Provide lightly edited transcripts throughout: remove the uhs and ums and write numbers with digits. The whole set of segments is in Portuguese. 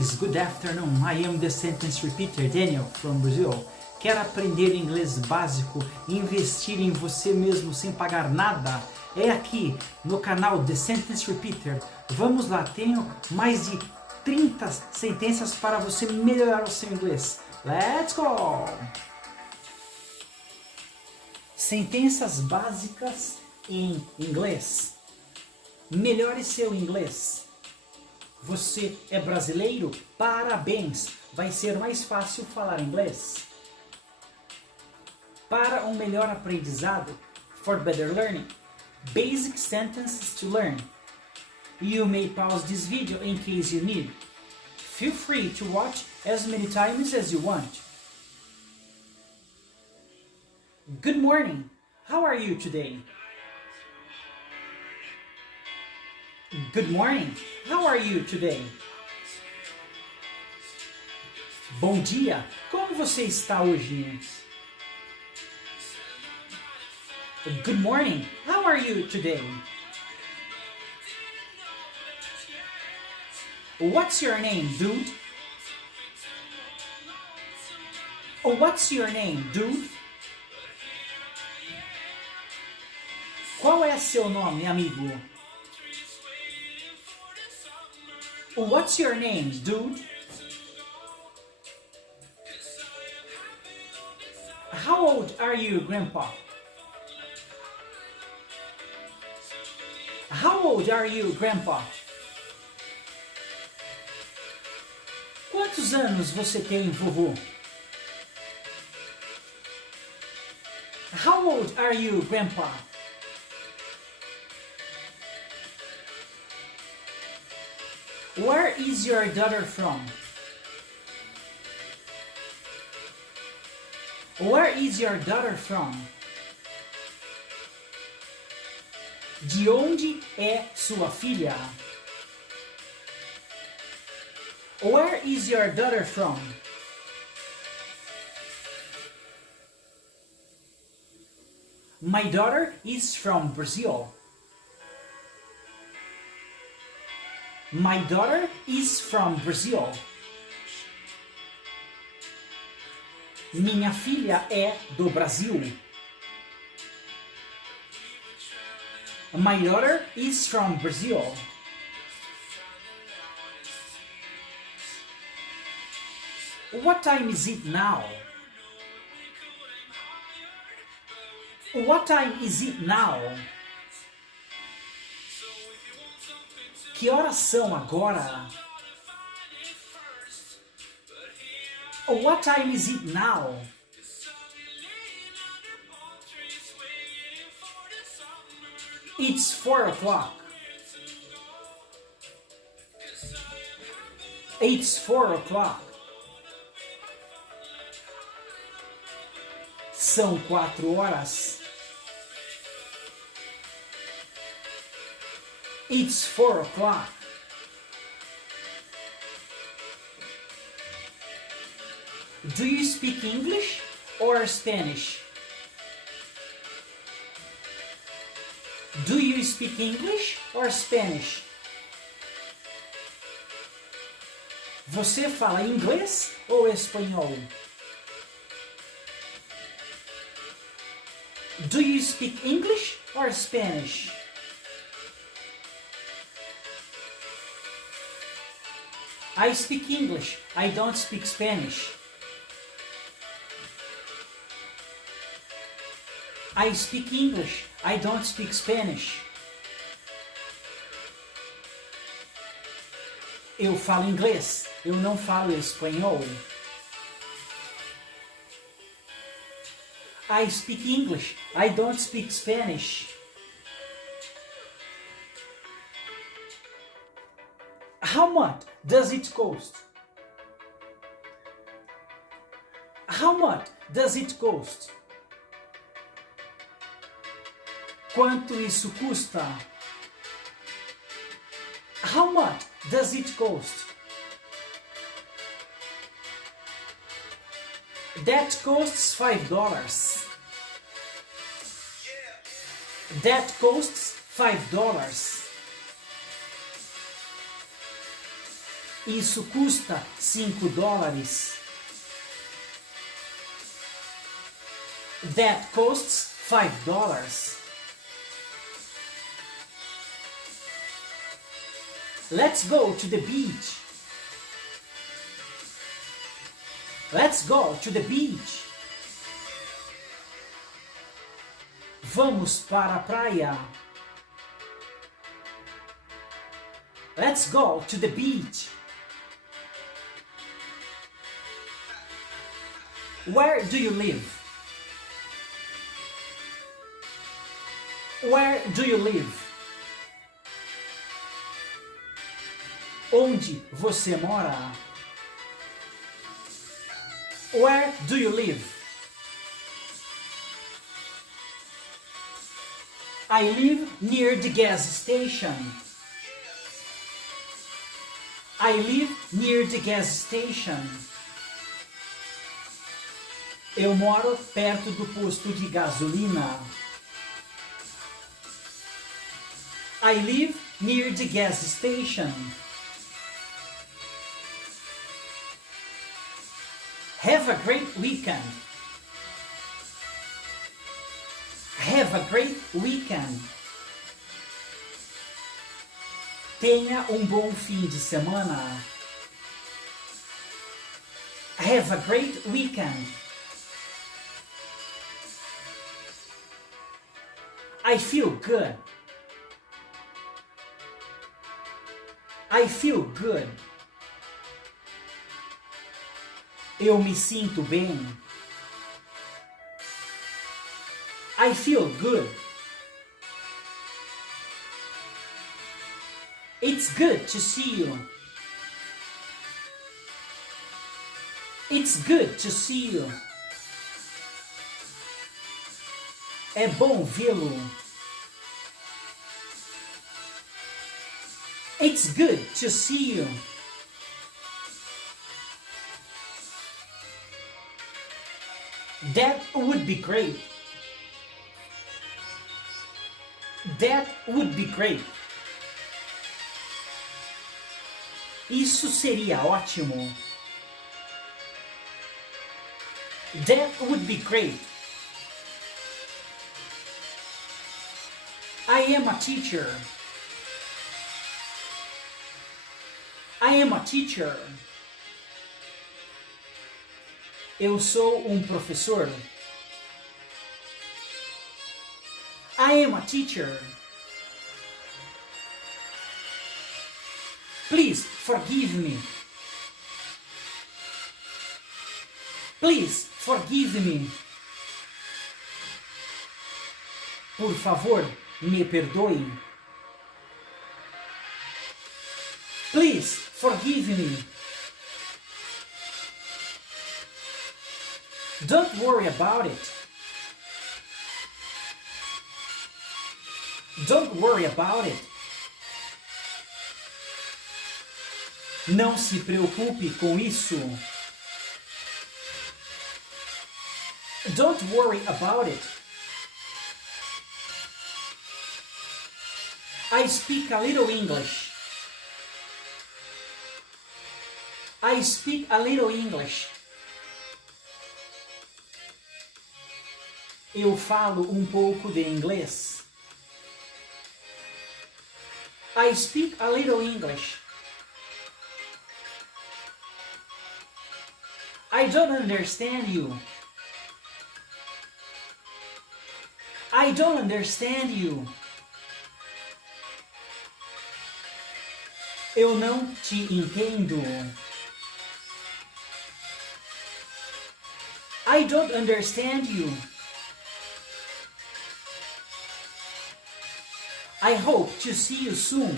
guys, good afternoon. I am the sentence repeater, Daniel, from Brazil. Quer aprender inglês básico e investir em você mesmo sem pagar nada? É aqui no canal The Sentence Repeater. Vamos lá, tenho mais de 30 sentenças para você melhorar o seu inglês. Let's go! Sentenças básicas em inglês. Melhore seu inglês. Você é brasileiro? Parabéns! Vai ser mais fácil falar inglês. Para um melhor aprendizado, for better learning, basic sentences to learn. You may pause this video in case you need. Feel free to watch as many times as you want. Good morning. How are you today? Good morning. How are you today? Bom dia. Como você está hoje? Good morning. How are you today? What's your name, dude? What's your name, dude? Qual é seu nome, amigo? What's your name, dude? How old are you, Grandpa? How old are you, Grandpa? Quantos anos você tem, vovô? How old are you, Grandpa? Where is your daughter from? Where is your daughter from? De onde é sua filha? Where is your daughter from? My daughter is from Brazil. My daughter is from Brazil. Minha filha é do Brasil. My daughter is from Brazil. What time is it now? What time is it now? Que horas são agora? What time is it now? It's 4 o'clock. It's 4 o'clock. São 4 horas. It's 4 o'clock. Do you speak English or Spanish? Do you speak English or Spanish? Você fala inglês ou espanhol? Do you speak English or Spanish? I speak English. I don't speak Spanish. I speak English. I don't speak Spanish. Eu falo inglês. Eu não falo espanhol. I speak English. I don't speak Spanish. How much does it cost? How much does it cost? Quanto isso custa? How much does it cost? That costs $5. That costs $5. Isso custa $5. That costs $5. Let's go to the beach. Let's go to the beach. Vamos para a praia. Let's go to the beach. Where do you live? Where do you live? Onde você mora? Where do you live? I live near the gas station. I live near the gas station. Eu moro perto do posto de gasolina. I live near the gas station. Have a great weekend. Have a great weekend. Tenha bom fim de semana. Have a great weekend. I feel good. I feel good. Eu me sinto bem. I feel good. It's good to see you. It's good to see you. É bom vê-lo. It's good to see you. That would be great. That would be great. Isso seria ótimo. That would be great. I am a teacher. I am a teacher. Eu sou professor. I am a teacher. Please forgive me. Please forgive me. Por favor, me perdoe. Please forgive me. Don't worry about it. Don't worry about it. Não se preocupe com isso. Don't worry about it. I speak a little English. I speak a little English. Eu falo pouco de inglês. I speak a little English. I don't understand you. I don't understand you. Eu não te entendo. I don't understand you. I hope to see you soon.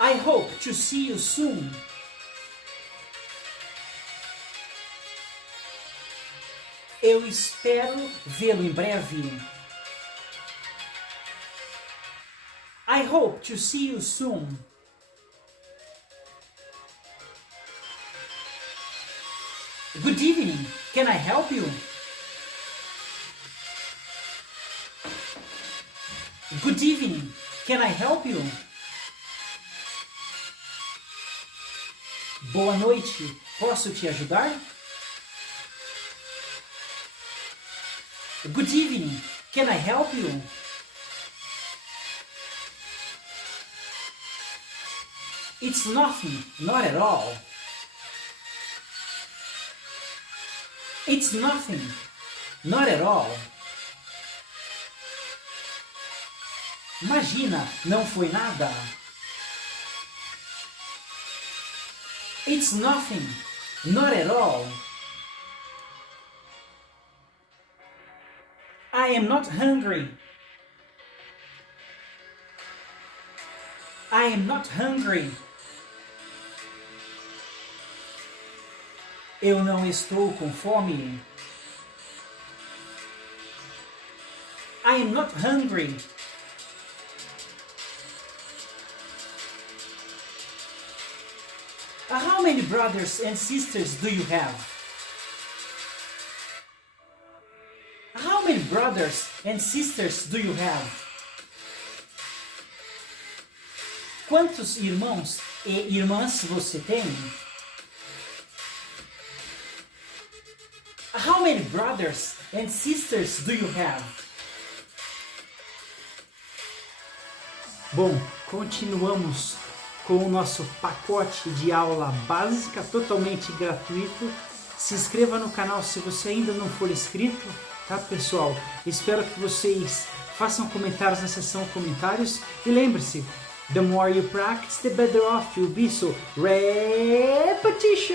I hope to see you soon. Eu espero vê-lo em breve. I hope to see you soon. Good evening. Can I help you? Good evening. Can I help you? Boa noite, posso te ajudar? Good evening, can I help you? It's nothing, not at all. It's nothing, not at all. Imagina, não foi nada. It's nothing, not at all. I am not hungry. I am not hungry. Eu não estou com fome. I am not hungry. How many brothers and sisters do you have? How many brothers and sisters do you have? Quantos irmãos e irmãs você tem? How many brothers and sisters do you have? Bom, continuamos com o nosso pacote de aula básica, totalmente gratuito. Se inscreva no canal se você ainda não for inscrito, tá, pessoal? Espero que vocês façam comentários na seção comentários. E lembre-se, the more you practice, the better off you'll be. So, repetition!